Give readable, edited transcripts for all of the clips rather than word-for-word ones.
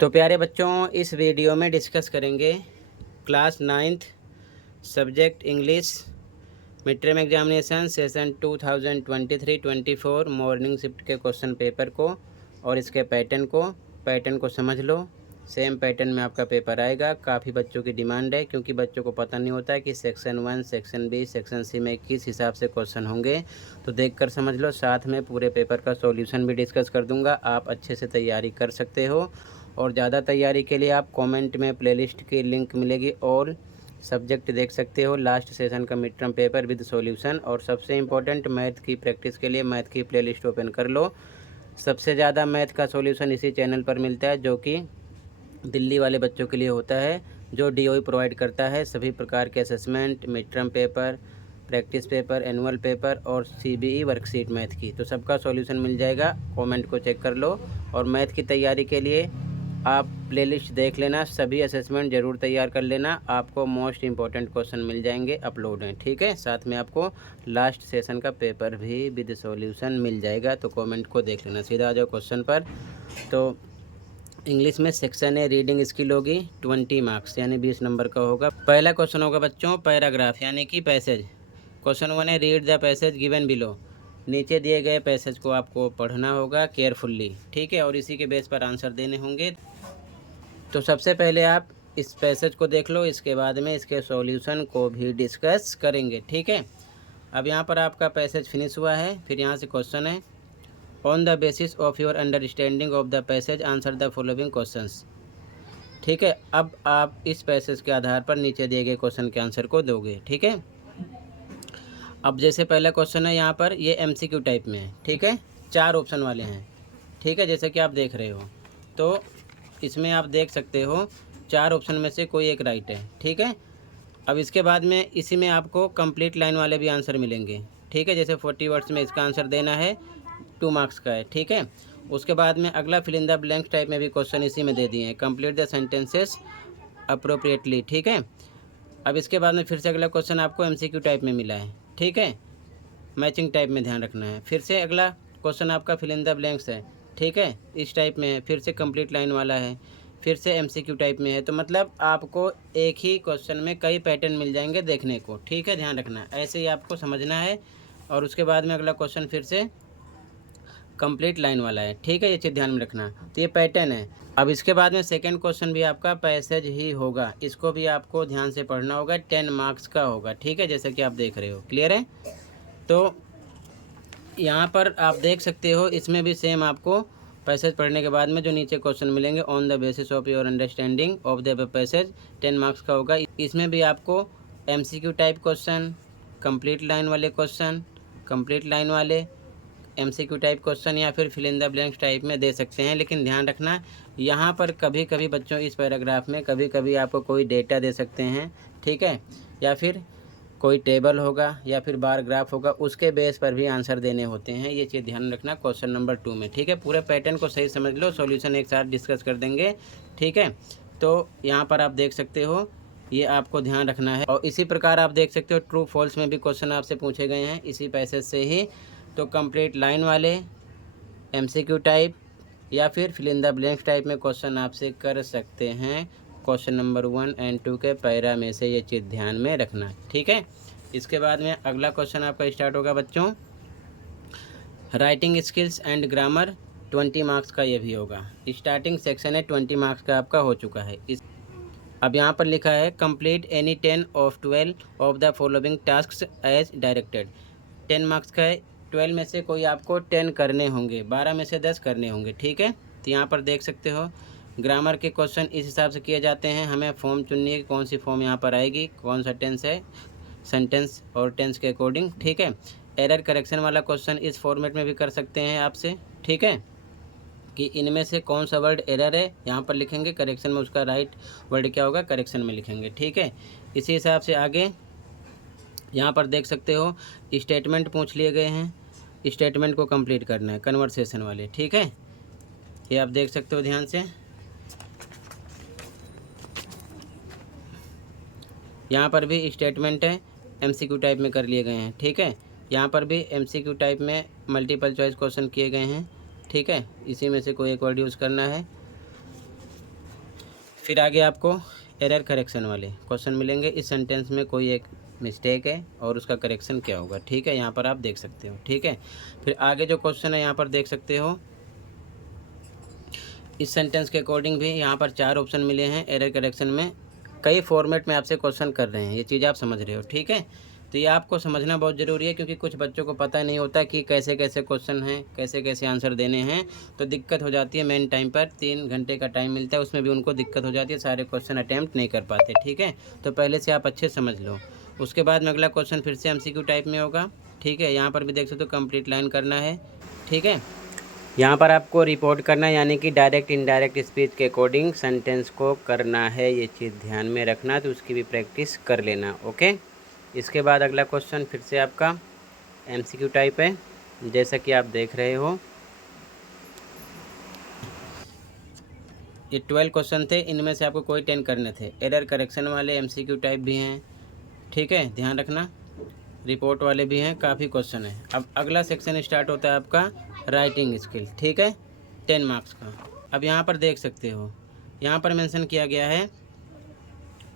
तो प्यारे बच्चों, इस वीडियो में डिस्कस करेंगे class 9th subject English mid term examination session 2023-24 morning shift के क्वेश्चन पेपर को और इसके पैटर्न को समझ लो। सेम पैटर्न में आपका पेपर आएगा। काफ़ी बच्चों की डिमांड है, क्योंकि बच्चों को पता नहीं होता है कि section 1, section B, section C में किस हिसाब से क्वेश्चन होंगे। तो देखकर समझ लो, साथ में पूरे पेपर का सॉल्यूशन भी डिस्कस कर दूंगा। आप अच्छे से तैयारी कर सकते हो। और ज़्यादा तैयारी के लिए आप कमेंट में प्लेलिस्ट की लिंक मिलेगी, और सब्जेक्ट देख सकते हो। लास्ट सेशन का mid term paper with solution, और सबसे इम्पोर्टेंट मैथ की प्रैक्टिस के लिए मैथ की प्लेलिस्ट ओपन कर लो। सबसे ज़्यादा मैथ का सॉल्यूशन इसी चैनल पर मिलता है, जो कि दिल्ली वाले बच्चों के लिए होता है, जो डीओई प्रोवाइड करता है। सभी प्रकार के assessment, mid term paper, practice paper, annual paper और सीबीई वर्कशीट मैथ की, तो सबका सॉल्यूशन मिल जाएगा। कमेंट को चेक कर लो। और मैथ की तैयारी के लिए आप प्लेलिस्ट देख लेना, सभी असेसमेंट ज़रूर तैयार कर लेना। आपको मोस्ट इम्पॉर्टेंट क्वेश्चन मिल जाएंगे, अपलोड हैं, ठीक है। साथ में आपको लास्ट सेशन का पेपर भी विद सॉल्यूशन मिल जाएगा। तो कमेंट को देख लेना। सीधा आ जाओ क्वेश्चन पर। तो इंग्लिश में सेक्शन है रीडिंग स्किल होगी, 20 मार्क्स यानी 20 नंबर का होगा। पहला क्वेश्चन होगा बच्चों पैराग्राफ यानी कि पैसेज। क्वेश्चन 1 है read the passage given below. नीचे दिए गए पैसेज को आपको पढ़ना होगा केयरफुल्ली, ठीक है, और इसी के बेस पर आंसर देने होंगे। तो सबसे पहले आप इस पैसेज को देख लो, इसके बाद में इसके सॉल्यूशन को भी डिस्कस करेंगे, ठीक है। अब यहाँ पर आपका पैसेज फिनिश हुआ है। फिर यहाँ से क्वेश्चन है, on the basis of your understanding of the passage answer the following questions, ठीक है। अब आप इस पैसेज के आधार पर नीचे दिए गए क्वेश्चन के आंसर को दोगे, ठीक है। अब जैसे पहला क्वेश्चन है, यहाँ पर ये एमसीक्यू टाइप में है, ठीक है, 4 ऑप्शन वाले हैं, ठीक है, जैसे कि आप देख रहे हो। तो इसमें आप देख सकते हो 4 ऑप्शन में से कोई एक राइट है, ठीक है। अब इसके बाद में इसी में आपको कंप्लीट लाइन वाले भी आंसर मिलेंगे, ठीक है। जैसे 40 वर्ड्स में इसका आंसर देना है, 2 मार्क्स का है, ठीक है। उसके बाद में अगला fill in the blanks type में भी क्वेश्चन इसी में दे दिए हैं, कंप्लीट द सेंटेंसेस अप्रोप्रिएटली, ठीक है। अब इसके बाद में फिर से अगला क्वेश्चन आपको एमसीक्यू टाइप में मिला है, ठीक है, मैचिंग टाइप में ध्यान रखना है। फिर से अगला क्वेश्चन आपका फिल इन द ब्लैंक्स है, ठीक है, इस टाइप में है। फिर से कंप्लीट लाइन वाला है, फिर से एमसीक्यू टाइप में है। तो मतलब आपको एक ही क्वेश्चन में कई पैटर्न मिल जाएंगे देखने को, ठीक है, ध्यान रखना, ऐसे ही आपको समझना है। और उसके बाद में अगला क्वेश्चन फिर से कंप्लीट लाइन वाला है, ठीक है, ये चीज़ ध्यान में रखना। तो ये पैटर्न है। अब इसके बाद में सेकंड क्वेश्चन भी आपका पैसेज ही होगा, इसको भी आपको ध्यान से पढ़ना होगा, 10 मार्क्स का होगा, ठीक है, जैसे कि आप देख रहे हो, क्लियर है। तो यहाँ पर आप देख सकते हो, इसमें भी सेम आपको पैसेज पढ़ने के बाद में जो नीचे क्वेश्चन मिलेंगे, on the basis of your understanding of the passage 10 marks का होगा। इसमें भी आपको MCQ type question, complete line वाले क्वेश्चन, कंप्लीट लाइन वाले एमसीक्यू टाइप क्वेश्चन, या फिर fill in the blanks type में दे सकते हैं। लेकिन ध्यान रखना, यहाँ पर कभी कभी बच्चों इस पैराग्राफ में कभी कभी आपको कोई डेटा दे सकते हैं, ठीक है, या फिर कोई टेबल होगा, या फिर बार ग्राफ होगा, उसके बेस पर भी आंसर देने होते हैं। ये चीज़ ध्यान रखना क्वेश्चन नंबर 2 में, ठीक है। पूरे पैटर्न को सही समझ लो, सॉल्यूशन एक साथ डिस्कस कर देंगे, ठीक है। तो यहाँ पर आप देख सकते हो, ये आपको ध्यान रखना है। और इसी प्रकार आप देख सकते हो ट्रू फॉल्स में भी क्वेश्चन आपसे पूछे गए हैं इसी पैसेज से ही। तो कंप्लीट लाइन वाले, एमसीक्यू टाइप, या फिर fill in the blanks type में क्वेश्चन आपसे कर सकते हैं क्वेश्चन नंबर 1 और 2 के पैरा में से। ये चीज़ ध्यान में रखना, ठीक है। इसके बाद में अगला क्वेश्चन आपका स्टार्ट होगा बच्चों, writing skills and grammar, 20 marks का ये भी होगा। स्टार्टिंग सेक्शन है, 20 मार्क्स का आपका हो चुका है। अब यहाँ पर लिखा है complete any 10 of 12 of the following tasks as directed. 10 marks का है, 12 में से कोई आपको 10 करने होंगे, 12 में से 10 करने होंगे, ठीक है। तो यहाँ पर देख सकते हो ग्रामर के क्वेश्चन इस हिसाब से किए जाते हैं। हमें फॉर्म चुननी है कि कौन सी फॉर्म यहाँ पर आएगी, कौन सा टेंस है, सेंटेंस और टेंस के अकॉर्डिंग, ठीक है। एरर करेक्शन वाला क्वेश्चन इस फॉर्मेट में भी कर सकते हैं आपसे, ठीक है, कि इनमें से कौन सा वर्ड एरर है यहाँ पर लिखेंगे, करेक्शन में उसका राइट वर्ड क्या होगा करेक्शन में लिखेंगे, ठीक है। इसी हिसाब से आगे यहाँ पर देख सकते हो स्टेटमेंट पूछ लिए गए हैं, स्टेटमेंट को कंप्लीट करना है, कन्वर्सेशन वाले, ठीक है, ये आप देख सकते हो ध्यान से। यहाँ पर भी स्टेटमेंट है, एमसीक्यू टाइप में कर लिए गए हैं, ठीक है। यहाँ पर भी एमसीक्यू टाइप में मल्टीपल चॉइस क्वेश्चन किए गए हैं, ठीक है, इसी में से कोई एक वर्ड यूज़ करना है। फिर आगे आपको एरर करेक्शन वाले क्वेश्चन मिलेंगे। इस सेंटेंस में कोई एक मिस्टेक है और उसका करेक्शन क्या होगा, ठीक है, यहाँ पर आप देख सकते हो, ठीक है। फिर आगे जो क्वेश्चन है यहाँ पर देख सकते हो, इस सेंटेंस के अकॉर्डिंग भी यहाँ पर 4 ऑप्शन मिले हैं एरर करेक्शन में। कई फॉर्मेट में आपसे क्वेश्चन कर रहे हैं, ये चीज़ आप समझ रहे हो, ठीक है। तो ये आपको समझना बहुत ज़रूरी है, क्योंकि कुछ बच्चों को पता नहीं होता कि कैसे कैसे क्वेश्चन हैं, कैसे कैसे आंसर देने हैं, तो दिक्कत हो जाती है। मेन टाइम पर 3 घंटे का टाइम मिलता है, उसमें भी उनको दिक्कत हो जाती है, सारे क्वेश्चन अटैम्प्ट नहीं कर पाते, ठीक है। तो पहले से आप अच्छे समझ लो। उसके बाद में अगला क्वेश्चन फिर से MCQ टाइप में होगा, ठीक है। यहाँ पर भी देख सकते हो कंप्लीट लाइन करना है, ठीक है। यहाँ पर आपको रिपोर्ट करना है, यानी कि डायरेक्ट इनडायरेक्ट स्पीच के अकॉर्डिंग सेंटेंस को करना है, ये चीज़ ध्यान में रखना, तो उसकी भी प्रैक्टिस कर लेना, ओके। इसके बाद अगला क्वेश्चन फिर से आपका MCQ टाइप है, जैसा कि आप देख रहे हो। ये 12 क्वेश्चन थे, इनमें से आपको कोई 10 करने थे। एरर करेक्शन वाले MCQ टाइप भी हैं, ठीक है, ध्यान रखना। रिपोर्ट वाले भी हैं, काफ़ी क्वेश्चन है। अब अगला सेक्शन स्टार्ट होता है आपका राइटिंग स्किल, ठीक है, 10 मार्क्स का। अब यहाँ पर देख सकते हो, यहाँ पर मेंशन किया गया है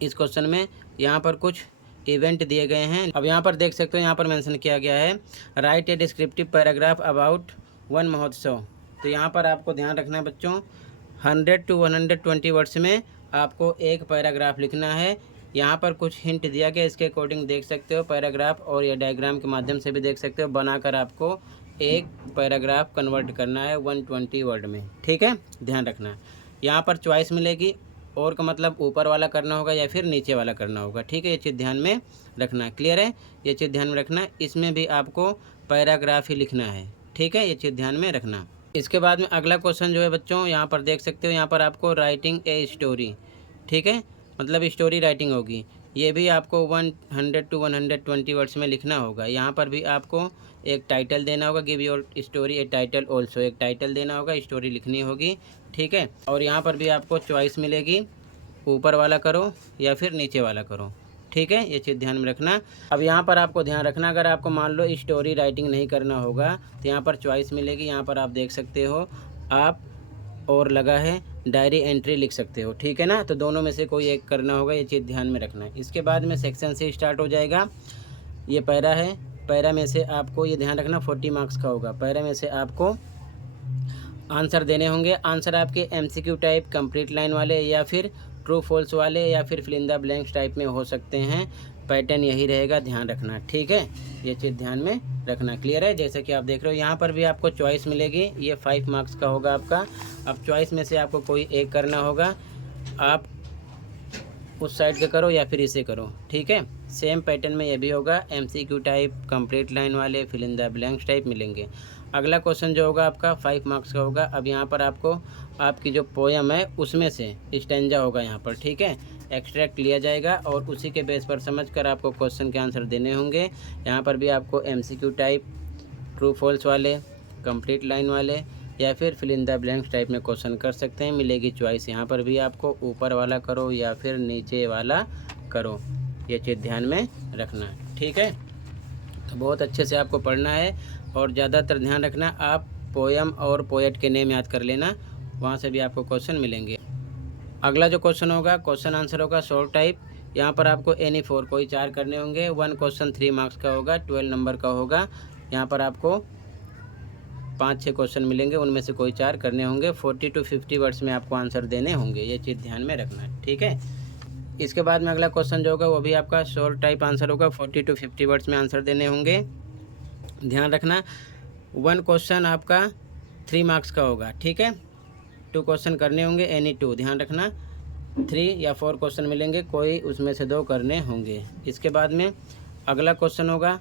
इस क्वेश्चन में, यहाँ पर कुछ इवेंट दिए गए हैं। अब यहाँ पर देख सकते हो, यहाँ पर मेंशन किया गया है right A descriptive paragraph about one महोत्सव। तो यहाँ पर आपको ध्यान रखना है बच्चों, 100 to 120 वर्ड्स में आपको एक पैराग्राफ लिखना है। यहाँ पर कुछ हिंट दिया गया, इसके अकॉर्डिंग देख सकते हो पैराग्राफ, और या डायग्राम के माध्यम से भी देख सकते हो, बनाकर आपको एक पैराग्राफ कन्वर्ट करना है 120 वर्ड में, ठीक है, ध्यान रखना। यहाँ पर चॉइस मिलेगी, और का मतलब ऊपर वाला करना होगा या फिर नीचे वाला करना होगा, ठीक है, ये चीज़ ध्यान में रखना। क्लियर है, ये चीज़ ध्यान में रखना। इसमें भी आपको पैराग्राफ ही लिखना है, ठीक है, ये चीज़ ध्यान में रखना। इसके बाद में अगला क्वेश्चन जो है बच्चों, यहाँ पर देख सकते हो, यहाँ पर आपको राइटिंग ए स्टोरी, ठीक है, मतलब स्टोरी राइटिंग होगी। ये भी आपको 100 to 120 वर्ड्स में लिखना होगा। यहाँ पर भी आपको एक टाइटल देना होगा, give your story A title also, एक टाइटल देना होगा, स्टोरी लिखनी होगी, ठीक है। और यहाँ पर भी आपको चॉइस मिलेगी, ऊपर वाला करो या फिर नीचे वाला करो, ठीक है, ये चीज़ ध्यान में रखना। अब यहाँ पर आपको ध्यान रखना, अगर आपको मान लो स्टोरी राइटिंग नहीं करना होगा, तो यहाँ पर चॉइस मिलेगी, यहाँ पर आप देख सकते हो, आप और लगा है डायरी एंट्री लिख सकते हो, ठीक है ना। तो दोनों में से कोई एक करना होगा, ये चीज़ ध्यान में रखना है। इसके बाद में सेक्शन से स्टार्ट हो जाएगा। ये पैरा है, पैरा में से आपको ये ध्यान रखना 40 मार्क्स का होगा। पैरा में से आपको आंसर देने होंगे। आंसर आपके MCQ टाइप, कंप्लीट लाइन वाले, या फिर ट्रू फॉल्स वाले, या फिर fill in the blanks type में हो सकते हैं। पैटर्न यही रहेगा, ध्यान रखना, ठीक है, ये चीज़ ध्यान में रखना। क्लियर है, जैसे कि आप देख रहे हो, यहाँ पर भी आपको चॉइस मिलेगी, ये 5 मार्क्स का होगा आपका। अब चॉइस में से आपको कोई एक करना होगा, आप उस साइड के करो या फिर इसे करो, ठीक है। सेम पैटर्न में ये भी होगा, MCQ टाइप, कंप्लीट लाइन वाले, fill in the blanks type मिलेंगे। अगला क्वेश्चन जो होगा आपका 5 मार्क्स का होगा। अब यहाँ पर आपको आपकी जो पोयम है उसमें से स्टैंजा होगा यहाँ पर, ठीक है, एक्सट्रैक्ट लिया जाएगा, और उसी के बेस पर समझकर आपको क्वेश्चन के आंसर देने होंगे। यहाँ पर भी आपको MCQ टाइप, ट्रू फॉल्स वाले, कंप्लीट लाइन वाले, या फिर fill in the blanks type में क्वेश्चन कर सकते हैं। मिलेगी चॉइस, यहाँ पर भी आपको ऊपर वाला करो या फिर नीचे वाला करो, ये चीज़ ध्यान में रखना, ठीक है। तो बहुत अच्छे से आपको पढ़ना है, और ज़्यादातर ध्यान रखना, आप पोयम और पोएट के नेम याद कर लेना, वहाँ से भी आपको क्वेश्चन मिलेंगे। अगला जो क्वेश्चन होगा, क्वेश्चन आंसर होगा शॉर्ट टाइप। यहाँ पर आपको एनी 4 कोई 4 करने होंगे। 1 क्वेश्चन 3 मार्क्स का होगा, 12 नंबर का होगा। यहाँ पर आपको 5-6 क्वेश्चन मिलेंगे, उनमें से कोई 4 करने होंगे। 40 to 50 वर्ड्स में आपको आंसर देने होंगे, ये चीज़ ध्यान में रखना है, ठीक है। इसके बाद में अगला क्वेश्चन जो होगा वो भी आपका शॉर्ट टाइप आंसर होगा, 40 to 50 वर्ड्स में आंसर देने होंगे, ध्यान रखना। 1 क्वेश्चन आपका 3 मार्क्स का होगा, ठीक है। 2 क्वेश्चन करने होंगे, एनी 2, ध्यान रखना। 3 या 4 क्वेश्चन मिलेंगे, कोई उसमें से 2 करने होंगे। इसके बाद में अगला क्वेश्चन होगा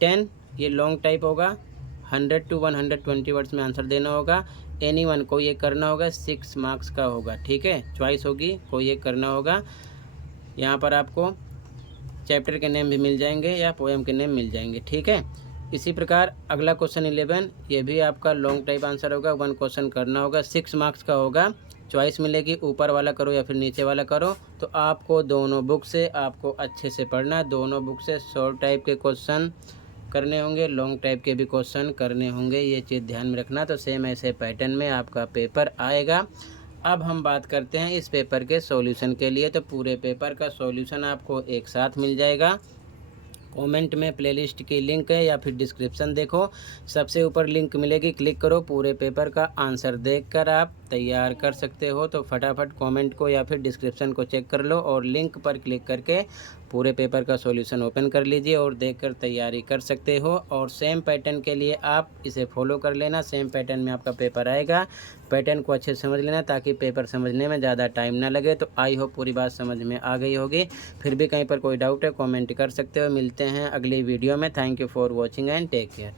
10, ये लॉन्ग टाइप होगा, 100 to 120 वर्ड्स में आंसर देना होगा। एनी 1 कोई एक करना होगा, 6 मार्क्स का होगा, ठीक है, चॉइस होगी, कोई एक करना होगा। यहाँ पर आपको चैप्टर के नेम भी मिल जाएंगे या पोएम के नेम मिल जाएंगे, ठीक है। इसी प्रकार अगला क्वेश्चन 11, ये भी आपका लॉन्ग टाइप आंसर होगा, 1 क्वेश्चन करना होगा, 6 मार्क्स का होगा। चॉइस मिलेगी, ऊपर वाला करो या फिर नीचे वाला करो। तो आपको दोनों बुक से आपको अच्छे से पढ़ना है, दोनों बुक से शॉर्ट टाइप के क्वेश्चन करने होंगे, लॉन्ग टाइप के भी क्वेश्चन करने होंगे, ये चीज़ ध्यान में रखना। तो सेम ऐसे पैटर्न में आपका पेपर आएगा। अब हम बात करते हैं इस पेपर के सॉल्यूशन के लिए। तो पूरे पेपर का सॉल्यूशन आपको एक साथ मिल जाएगा। कमेंट में प्लेलिस्ट की लिंक है या फिर डिस्क्रिप्शन देखो, सबसे ऊपर लिंक मिलेगी, क्लिक करो। पूरे पेपर का आंसर देखकर आप तैयार कर सकते हो। तो फटाफट कमेंट को या फिर डिस्क्रिप्शन को चेक कर लो और लिंक पर क्लिक करके पूरे पेपर का सॉल्यूशन ओपन कर लीजिए और देखकर तैयारी कर सकते हो। और सेम पैटर्न के लिए आप इसे फॉलो कर लेना, सेम पैटर्न में आपका पेपर आएगा। पैटर्न को अच्छे से समझ लेना ताकि पेपर समझने में ज़्यादा टाइम ना लगे। तो आई होप पूरी बात समझ में आ गई होगी। फिर भी कहीं पर कोई डाउट है कमेंट कर सकते हो। मिलते हैं अगली वीडियो में। Thank you for watching and take care.